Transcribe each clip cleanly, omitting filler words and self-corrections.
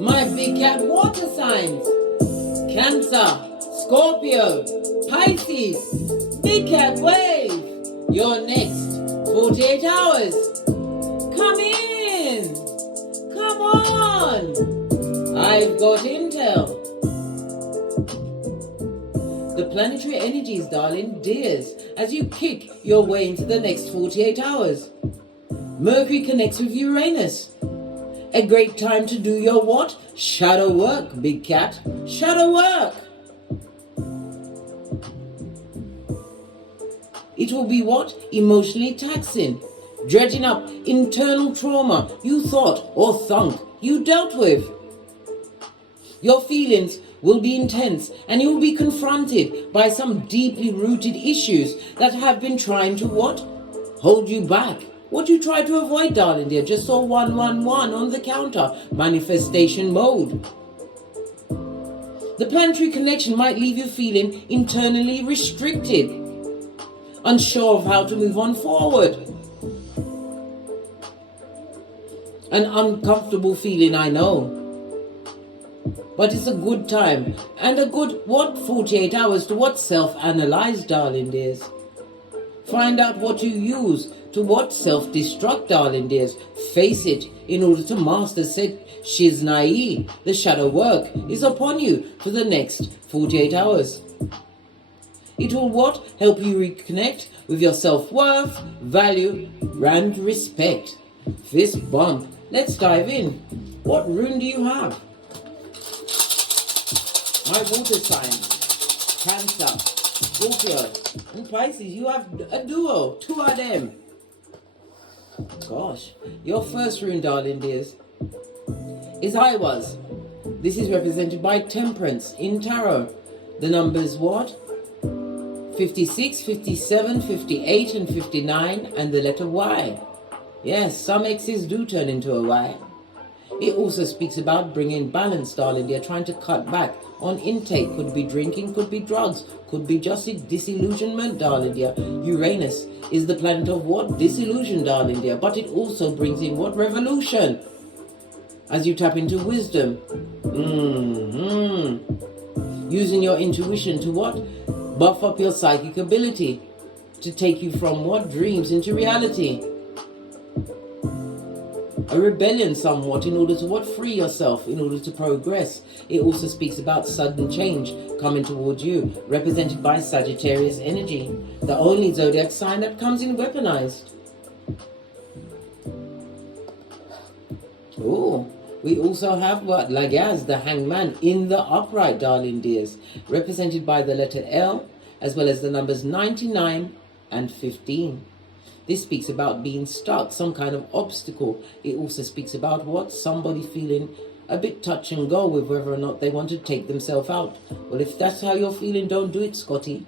My big cat water signs. Cancer, Scorpio, Pisces, big cat wave. Your next 48 hours. Come in. Come on. I've got intel. The planetary energies, darling, dears, as you kick your way into the next 48 hours. Mercury connects with Uranus. A great time to do your what? Shadow work, big cat. Shadow work. It will be what? Emotionally taxing. Dredging up internal trauma you thought or thunk you dealt with. Your feelings will be intense and you will be confronted by some deeply rooted issues that have been trying to what? Hold you back. What you try to avoid, darling dear? Just saw 111 on the counter. Manifestation mode. The planetary connection might leave you feeling internally restricted. Unsure of how to move on forward. An uncomfortable feeling, I know. But it's a good time and a good, 48 hours to self-analyze, darling dears. Find out what you use to self-destruct, darling dears. Face it in order to master said shiznai. The shadow work is upon you for the next 48 hours. It will help you reconnect with your self-worth, value, and respect. Fist bump. Let's dive in. What rune do you have? My water signs. Cancer, Scorpio, and Pisces. You have a duo. 2 of them. Gosh. Your first rune, darling dears, is I was. This is represented by Temperance in Tarot. The numbers what? 56, 57, 58, and 59, and the letter Y. Yes, some X's do turn into a Y. It also speaks about bringing balance, darling dear, trying to cut back on intake. Could be drinking, could be drugs, could be just disillusionment, darling dear. Uranus is the planet of what? Disillusion, darling dear. But it also brings in what? Revolution. As you tap into wisdom. Using your intuition to what? Buff up your psychic ability. To take you from what? Dreams into reality. A rebellion somewhat in order to what? Free yourself, in order to progress. It also speaks about sudden change coming towards you, represented by Sagittarius energy, the only zodiac sign that comes in weaponized. Oh, we also have what? Lagaz, the hangman, in the upright, darling dears, represented by the letter L, as well as the numbers 99 and 15. This speaks about being stuck, some kind of obstacle. It also speaks about what? Somebody feeling a bit touch and go with whether or not they want to take themselves out. Well, if that's how you're feeling, don't do it, Scotty.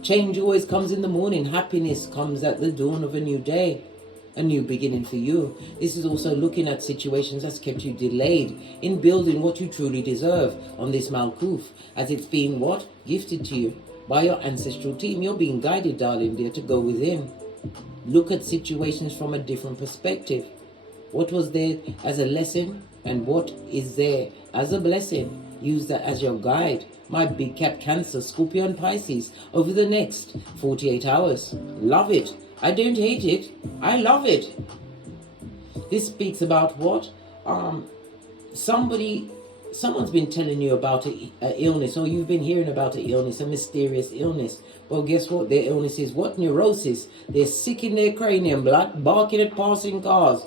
Change always comes in the morning. Happiness comes at the dawn of a new day. A new beginning for you. This is also looking at situations that's kept you delayed in building what you truly deserve on this Malkuth, as it's being what? Gifted to you by your ancestral team. You're being guided, darling dear, to go within. Look at situations from a different perspective. What was there as a lesson and what is there as a blessing? Use that as your guide. My big cat Cancer, Scorpio and Pisces over the next 48 hours. Love it. I don't hate it. I love it. This speaks about what? Someone's been telling you about an illness, or you've been hearing about an illness, a mysterious illness. Well, guess what? Their illness is what? Neurosis. They're sick in their cranium, barking at passing cars.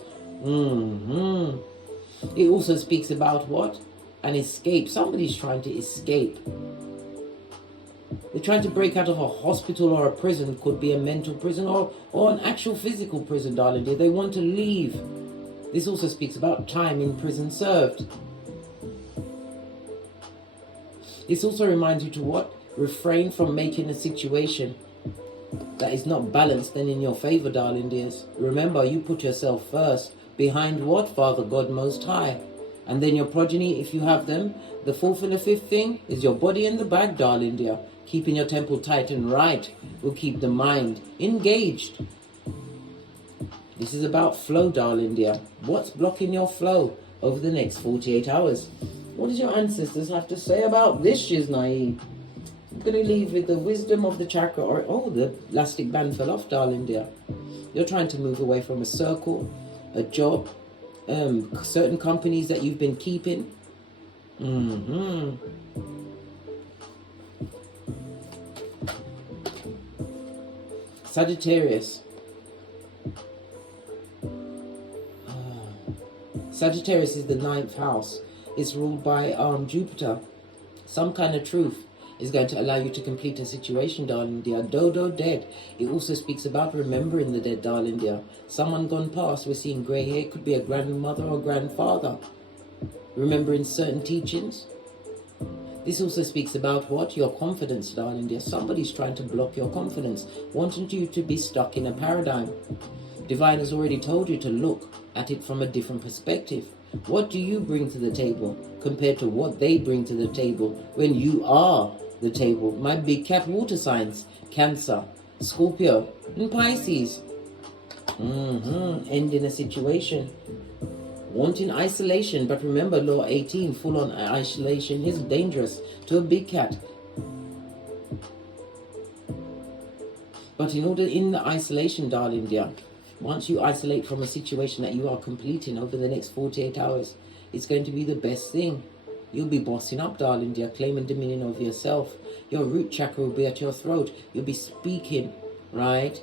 It also speaks about what? An escape. Somebody's trying to escape. They're trying to break out of a hospital or a prison. Could be a mental prison or an actual physical prison, darling dear. They want to leave. This also speaks about time in prison served. This also reminds you to what? Refrain from making a situation that is not balanced and in your favor, darling dears. Remember, you put yourself first. Behind what? Father God Most High. And then your progeny, if you have them. The fourth and the fifth thing is your body and the bag, darling dear. Keeping your temple tight and right will keep the mind engaged. This is about flow, darling dear. What's blocking your flow over the next 48 hours? What does your ancestors have to say about this, Shiznai? I'm going to leave with the wisdom of the chakra. Or oh, the elastic band fell off, darling dear. You're trying to move away from a circle, a job, certain companies that you've been keeping. Sagittarius. Sagittarius is the 9th house. It's ruled by Jupiter. Some kind of truth is going to allow you to complete a situation, darling dear. Dodo dead. It also speaks about remembering the dead, darling dear. Someone gone past. We're seeing grey hair. Could be a grandmother or grandfather. Remembering certain teachings. This also speaks about what? Your confidence, darling dear. Somebody's trying to block your confidence, wanting you to be stuck in a paradigm. Divine has already told you to look at it from a different perspective. What do you bring to the table compared to what they bring to the table when you are the table? My big cat water signs, Cancer, Scorpio, and Pisces. Ending a situation. Wanting isolation, but remember law 18, full on isolation is dangerous to a big cat. But in the isolation, darling dear, once you isolate from a situation that you are completing over the next 48 hours, it's going to be the best thing. You'll be bossing up, darling dear, claiming dominion over yourself. Your root chakra will be at your throat. You'll be speaking, right?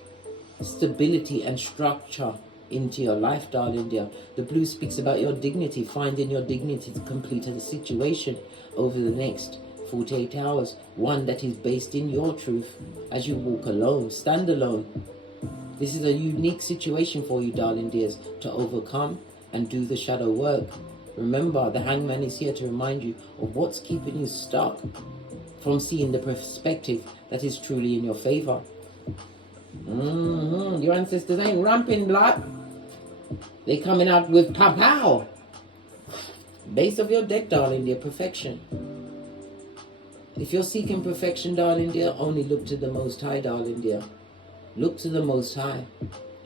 Stability and structure into your life, darling dear. The blue speaks about your dignity, finding your dignity to complete a situation over the next 48 hours. One that is based in your truth as you walk alone, stand alone. This is a unique situation for you, darling dears, to overcome and do the shadow work. Remember, the hangman is here to remind you of what's keeping you stuck from seeing the perspective that is truly in your favor. Your ancestors ain't ramping, blood. They coming out with pow-pow. Base of your deck, darling dear, perfection. If you're seeking perfection, darling dear, only look to the Most High, darling dear. Look to the Most High.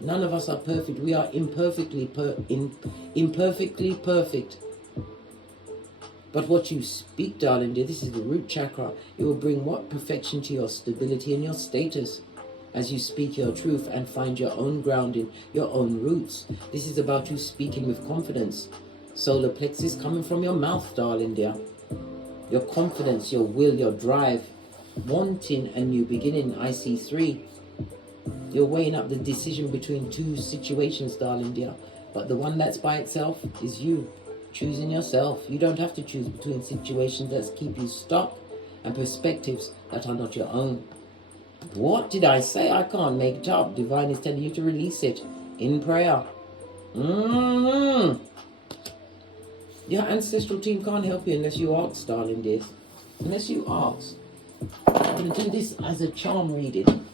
None of us are perfect. We are imperfectly perfect. But what you speak, darling dear, this is the root chakra. It will bring what? Perfection to your stability and your status as you speak your truth and find your own grounding, your own roots. This is about you speaking with confidence. Solar plexus coming from your mouth, darling dear. Your confidence, your will, your drive. Wanting a new beginning, I see 3. You're weighing up the decision between 2 situations, darling dear. But the one that's by itself is you. Choosing yourself. You don't have to choose between situations that keep you stuck and perspectives that are not your own. What did I say? I can't make it up. Divine is telling you to release it in prayer. Your ancestral team can't help you unless you ask, darling dears. Unless you ask. I'm going to do this as a charm reading.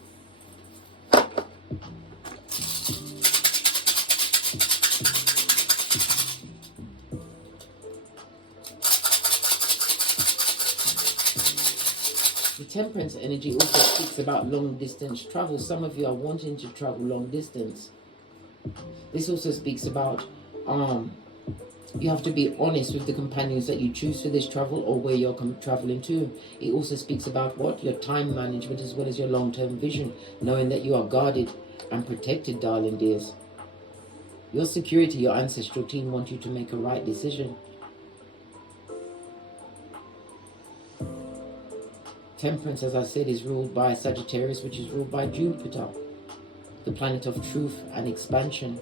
Temperance energy also speaks about long distance travel. Some of you are wanting to travel long distance. This also speaks about you have to be honest with the companions that you choose for this travel or where you're traveling to. It also speaks about what? Your time management as well as your long-term vision, knowing that you are guarded and protected, darling dears. Your security, your ancestral team want you to make a right decision. Temperance, as I said, is ruled by Sagittarius, which is ruled by Jupiter, the planet of truth and expansion.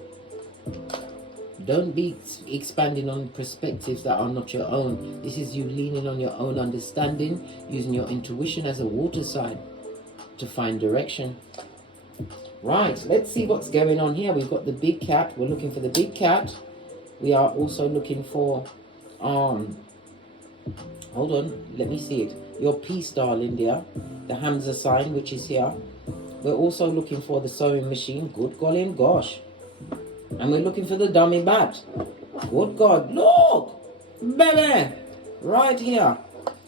Don't be expanding on perspectives that are not your own. This is you leaning on your own understanding, using your intuition as a water sign to find direction. Right, let's see what's going on here. We've got the big cat. We're looking for the big cat. We are also looking for, hold on, let me see it. Your peace, darling dear, the Hamza sign, which is here. We're also looking for the sewing machine. Good golly and gosh. And we're looking for the dummy bat. Good God, look, baby, right here.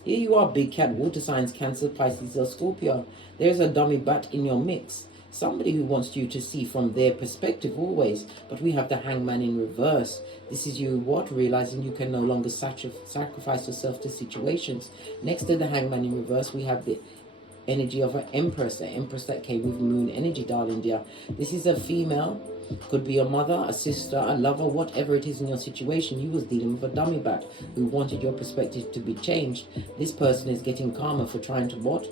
Here you are, big cat, water signs, Cancer, Pisces, or Scorpio. There's a dummy bat in your mix. Somebody who wants you to see from their perspective always. But we have the Hangman in reverse. This is you what? Realizing you can no longer sacrifice yourself to situations. Next to the Hangman in reverse, we have the energy of an Empress. The Empress that came with moon energy, darling dear. This is a female. Could be your mother, a sister, a lover, whatever it is in your situation. You was dealing with a dummy bat who wanted your perspective to be changed. This person is getting karma for trying to what?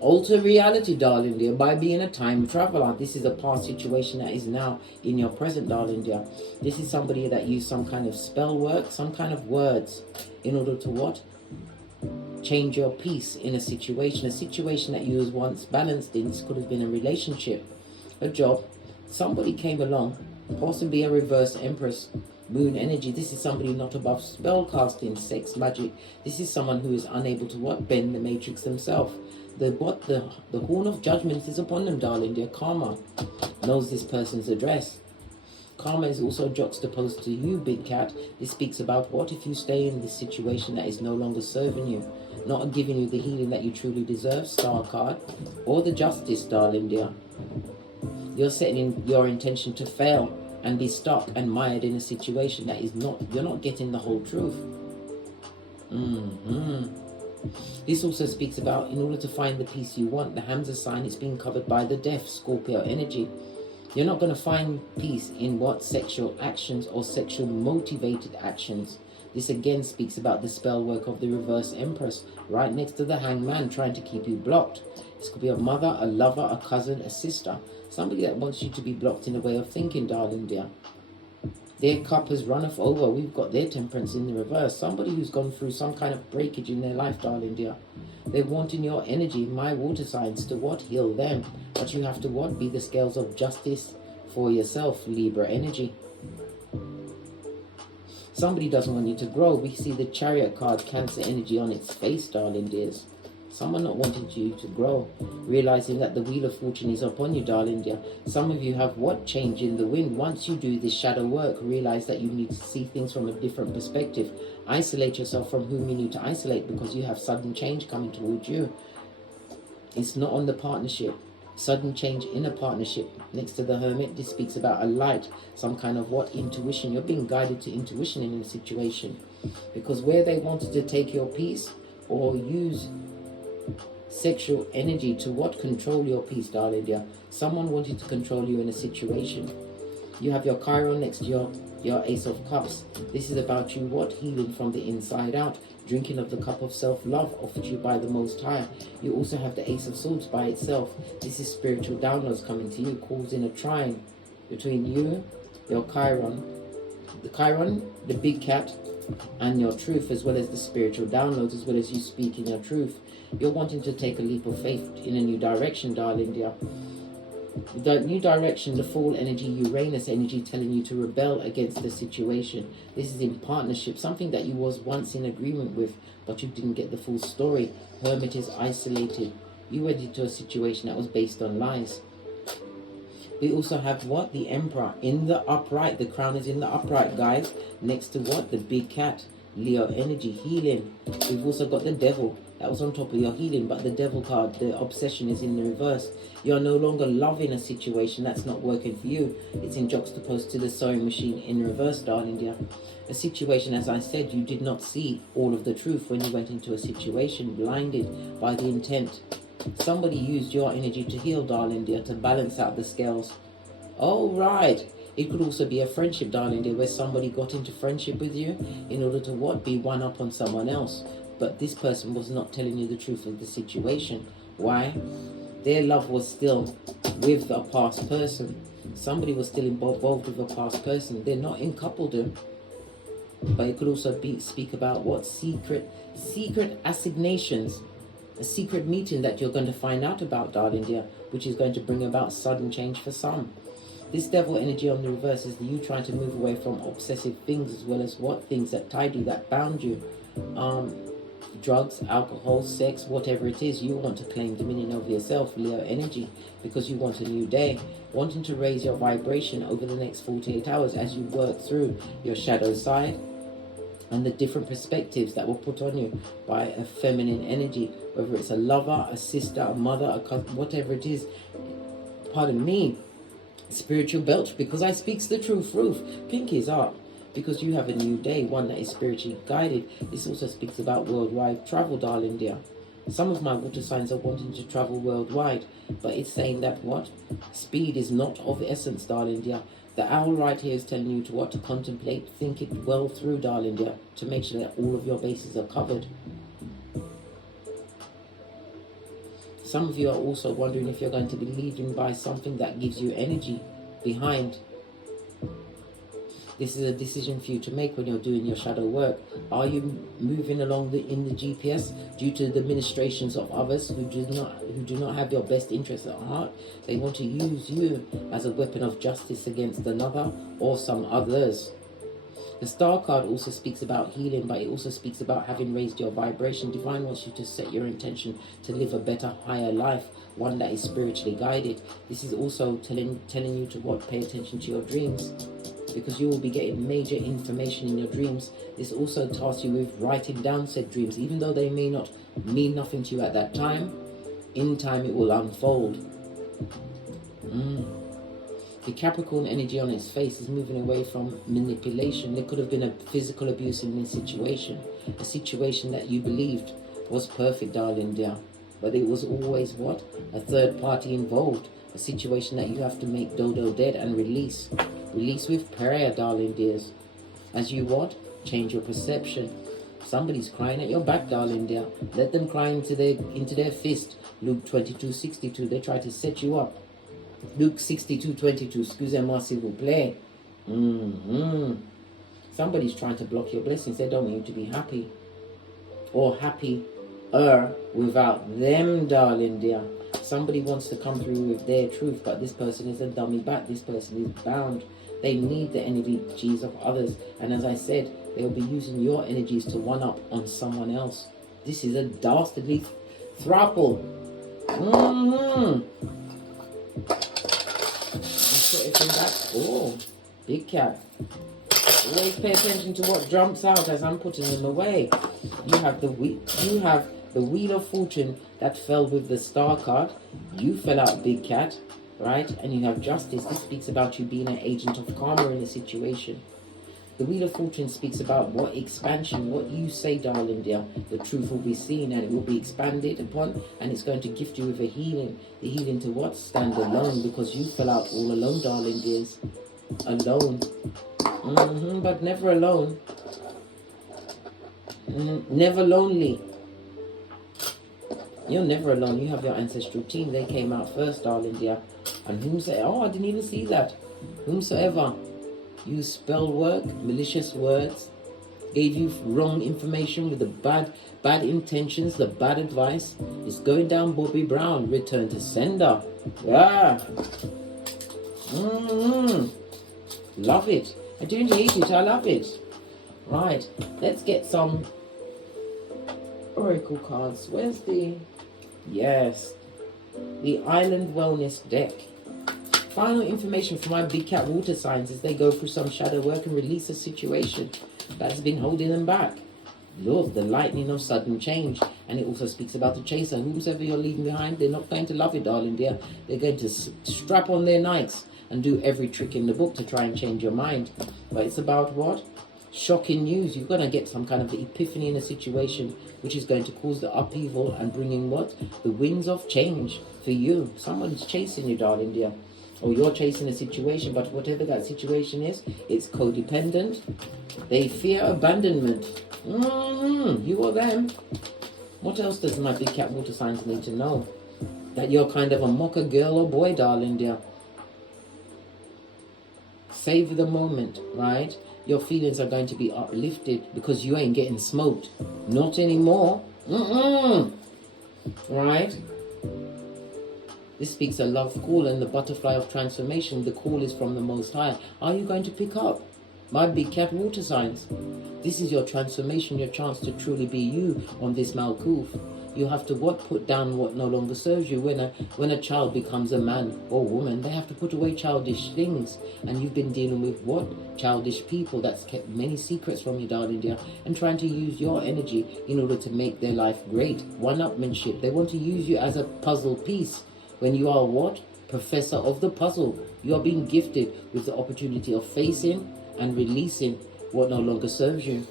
Alter reality, darling dear, by being a time traveler. This is a past situation that is now in your present, darling dear. This is somebody that used some kind of spell work, some kind of words in order to what? Change your peace in a situation that you was once balanced in. This could have been a relationship, a job. Somebody came along, possibly a reverse Empress, moon energy. This is somebody not above spell casting, sex, magic. This is someone who is unable to what? Bend the matrix themselves. The horn of judgment is upon them, darling dear. Karma knows this person's address. Karma is also juxtaposed to you, big cat. This speaks about what if you stay in this situation that is no longer serving you, not giving you the healing that you truly deserve, star card, or the justice, darling dear. You're setting your intention to fail and be stuck and mired in a situation that is not, you're not getting the whole truth. This also speaks about, in order to find the peace you want, the Hamza sign is being covered by the death, Scorpio energy. You're not going to find peace in what? Sexual actions or sexual motivated actions. This again speaks about the spell work of the reverse Empress, right next to the Hangman, trying to keep you blocked. This could be a mother, a lover, a cousin, a sister. Somebody that wants you to be blocked in a way of thinking, darling dear. Their cup has runneth over. We've got their temperance in the reverse. Somebody who's gone through some kind of breakage in their life, darling dear. They're wanting your energy, my water signs, to what? Heal them. But you have to what? Be the scales of justice for yourself, Libra energy. Somebody doesn't want you to grow. We see the Chariot card, Cancer energy on its face, darling dears. Someone not wanting you to grow, realizing that the wheel of fortune is upon you, darling dear. Some of you have what? Change in the wind. Once you do this shadow work, realize that you need to see things from a different perspective. Isolate yourself from whom you need to isolate, because you have sudden change coming towards you. It's not on the partnership. Sudden change in a partnership. Next to the Hermit, this speaks about a light, some kind of what? Intuition. You're being guided to intuition in a situation. Because where they wanted to take your peace or use sexual energy to what? Control your peace, darling dear. Someone wanted to control you in a situation. You have your Chiron next to your Ace of Cups. This is about you what? Healing from the inside out. Drinking of the cup of self-love offered you by the Most High. You also have the Ace of Swords by itself. This is spiritual downloads coming to you, causing a trine between you, your Chiron, the big cat, and your truth, as well as the spiritual downloads, as well as you speaking your truth. You're wanting to take a leap of faith in a new direction, darling dear. The new direction, the fall energy, Uranus energy, telling you to rebel against the situation. This is in partnership, something that you was once in agreement with, but you didn't get the full story. Hermit is isolated. You went into a situation that was based on lies. We also have what? The Emperor in the upright. The crown is in the upright, guys. Next to what? The big cat, Leo energy, healing. We've also got the Devil. That was on top of your healing, but the Devil card, the obsession, is in the reverse. You're no longer loving a situation that's not working for you. It's in juxtaposed to the sewing machine in reverse, darling dear. A situation, as I said, you did not see all of the truth when you went into a situation, blinded by the intent. Somebody used your energy to heal, darling dear, to balance out the scales. Oh, right. It could also be a friendship, darling dear, where somebody got into friendship with you in order to what? Be one up on someone else. But this person was not telling you the truth of the situation. Why? Their love was still with a past person. Somebody was still involved with a past person. They're not in coupledom. But it could also speak about what? Secret assignations. A secret meeting that you're going to find out about, darling dear, which is going to bring about sudden change for some. This Devil energy on the reverse is you trying to move away from obsessive things, as well as what? Things that tied you, that bound you. Drugs, alcohol, sex, whatever it is. You want to claim dominion over yourself, Leo energy, because you want a new day, wanting to raise your vibration over the next 48 hours as you work through your shadow side and the different perspectives that were put on you by a feminine energy, whether it's a lover, a sister, a mother, a cousin, whatever it is. pardon me, spiritual belt, because I speaks the truth. Roof, pink is up. Because you have a new day, one that is spiritually guided. This also speaks about worldwide travel, darling dear. Some of my water signs are wanting to travel worldwide, but it's saying that what? Speed is not of essence, darling dear. The owl right here is telling you to what? To contemplate, think it well through, darling dear, to make sure that all of your bases are covered. Some of you are also wondering if you're going to be leading by something that gives you energy behind. This is a decision for you to make when you're doing your shadow work. Are you moving along in the GPS due to the ministrations of others who do not have your best interests at heart? They want to use you as a weapon of justice against another or some others. The Star card also speaks about healing, but it also speaks about having raised your vibration. Divine wants you to set your intention to live a better, higher life, one that is spiritually guided. This is also telling you to what? Pay attention to your dreams, because you will be getting major information in your dreams. This also tasks you with writing down said dreams, even though they may not mean nothing to you at that time. In time, it will unfold. The Capricorn energy on its face is moving away from manipulation. There could have been a physical abuse in this situation, a situation that you believed was perfect, darling dear, but it was always what? A third party involved, a situation that you have to make dodo dead and release. Release with prayer, darling dears, as you what? Change your perception. Somebody's crying at your back, darling dear. Let them cry into their fist. Luke 22:62. They try to set you up. Luke 62:22. Excusez-moi, s'il vous plaît. Somebody's trying to block your blessings. They don't want you to be happy, or happier without them, darling dear. Somebody wants to come through with their truth, but this person is a dummy back. This person is bound. They need the energies of others. And as I said, they'll be using your energies to one-up on someone else. This is a dastardly throuple. Oh, big cat. Always pay attention to what jumps out as I'm putting them away. You have the Wheel of Fortune that fell with the Star card. You fell out, big cat, right? And you have Justice. This speaks about you being an agent of karma in a situation. The Wheel of Fortune speaks about what? Expansion. What you say, darling dear, the truth will be seen and it will be expanded upon, and it's going to gift you with a healing. The healing to what? Stand alone, because you fell out all alone, darling dears. Alone. But never alone. Never lonely. You're never alone. You have your ancestral team. They came out first, darling dear. And whomsoever, oh, I didn't even see that. Whomsoever use spell work, malicious words, gave you wrong information with the bad intentions, the bad advice, is going down Bobby Brown. Return to sender. Yeah. Love it. I don't hate it. I love it. Right. Let's get some oracle cards. Where's the... Yes. The Island Wellness deck. Final information for my big cat water signs as they go through some shadow work and release a situation that has been holding them back. Love, the lightning of sudden change. And it also speaks about the chaser. Whosoever you're leaving behind, they're not going to love it, darling dear. They're going to strap on their knights and do every trick in the book to try and change your mind. But it's about what? Shocking news. You're going to get some kind of epiphany in a situation which is going to cause the upheaval and bringing what? The winds of change for you. Someone's chasing you, darling dear. Or you're chasing a situation, but whatever that situation is, it's codependent. They fear abandonment. You or them. What else does my big cat water signs need to know? That you're kind of a mocker girl or boy, darling dear. Savor the moment, right? Your feelings are going to be uplifted because you ain't getting smoked. Not anymore. Right? This speaks a love call and the butterfly of transformation. The call is from the Most High. Are you going to pick up? My big cat water signs. This is your transformation, your chance to truly be you on this Malkuth. You have to what? Put down what no longer serves you. When a child becomes a man or woman, they have to put away childish things. And you've been dealing with what? Childish people that's kept many secrets from you, darling dear, and trying to use your energy in order to make their life great. One-upmanship. They want to use you as a puzzle piece when you are what? Professor of the puzzle. You are being gifted with the opportunity of facing and releasing what no longer serves you.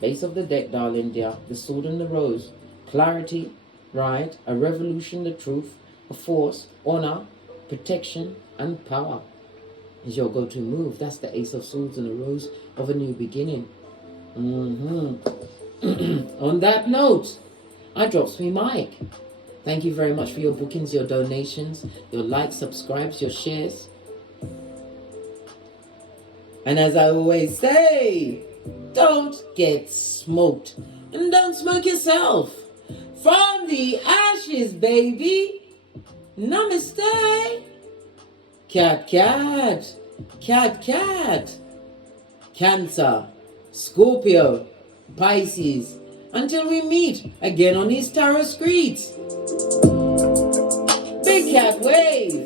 Base of the deck, darling dear. The sword and the rose. Clarity, right? A revolution, the truth, a force, honor, protection, and power is your go-to move. That's the Ace of Swords and the Rose of a new beginning. On that note, I drops me mic. Thank you very much for your bookings, your donations, your likes, subscribes, your shares. And as I always say, don't get smoked. And don't smoke yourself. From the ashes, baby. Namaste. Cat, cat. Cat, cat. Cancer, Scorpio, Pisces. Until we meet again on these tarot streets. Big cat wave.